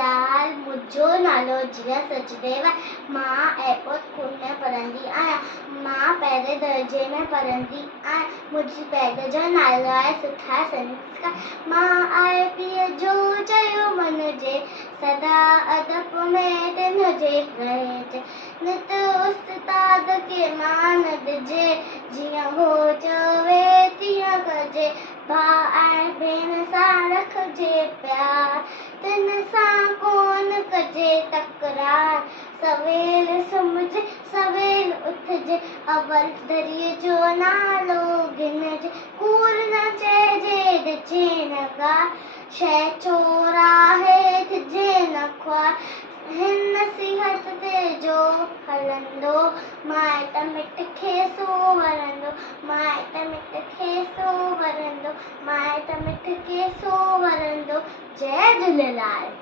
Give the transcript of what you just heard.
झूलेलाल। मुंहिंजो नालो जिया सचदेव आहे। मां एयरपोर्ट स्कूल में पढ़ंदी आहियां। मां पहिरें दर्जे में पढ़ंदी आहियां। मुंहिंजी बैग जो नालो आहे सुठा संस्कार। मां आहे पीउ जो चयो मञिजे, सदा अदब में तिनजे रहिजे। नित उस्ताद खे मान ॾिजे, जीअं हो चवे तीअं कजे। भाउ ऐं भेण सां रखिजे प्यार, तिन सां कोन कजे तकरार। सवेल सुम्हिजे सवेल उथिजे, अवल दरीअ जो नालो गिनजे। कूड़ न चइजे ॾिजे न ॻाल्हि, शइ चोराहे थिजे न ख्वार। हिन नसीहत ते जो हलंदो, माइट मिट खे सो वरंदो। माइट मिट खे सो वरंदो, माइट मिट खे सो वरंदो। जय झूलेलाल।